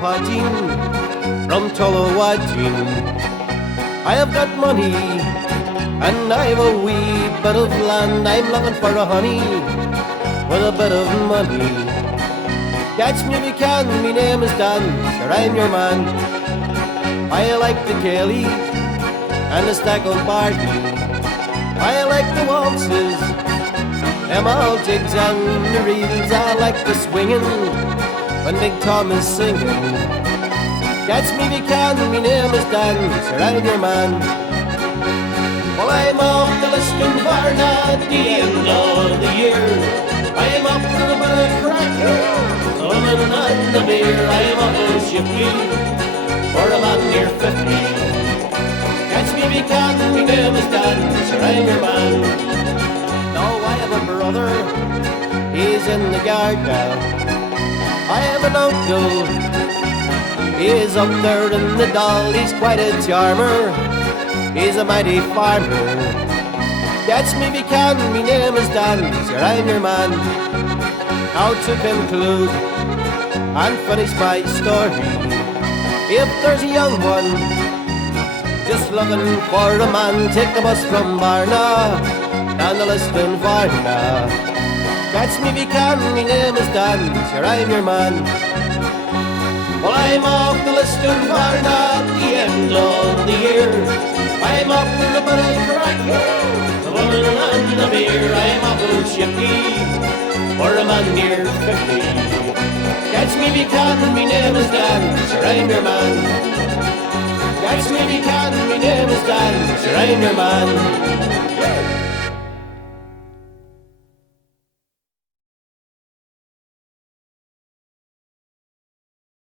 potting from Tullawatting. I have got money and I've a wee bit of land. I'm looking for a honey with a bit of money. Catch me if you can, me name is Dan, sure I'm your man. I like the Kellys and the staggled barley. I like the waltzes, them old jigs and the reels. I like the swinging when Big Tom is singing. Catch me if you can, me name is Dan, sure I'm your man. Well, I'm off to Lisconvarna at the end of the year. I'm off to a bit of crack, woman and the beer. I'm off to Shipley for a man near 50. Catch me if you can, me name is Dan, sure I'm your man. Now I have a brother, he's in the guard now. I have an uncle, he's up there in the Dáil. He's quite a charmer, he's a mighty farmer. Catch me if you can, me name is Dan, sure I'm your man. Now to conclude and finish my story, if there's a young one just looking for a man, take the bus from Barna down to Lisconvarna. Catch me if you can, me name is Dan, sure I'm your man. Well, I'm off to Lisconvarna at the end of the year. I'm off to a bit of crack, the woman and the beer. I'm off to Shippy for a man near 50. Catch me if you can, me name is Dan, sure I'm your man. Catch me if you can, me name is Dan, sure I'm your man.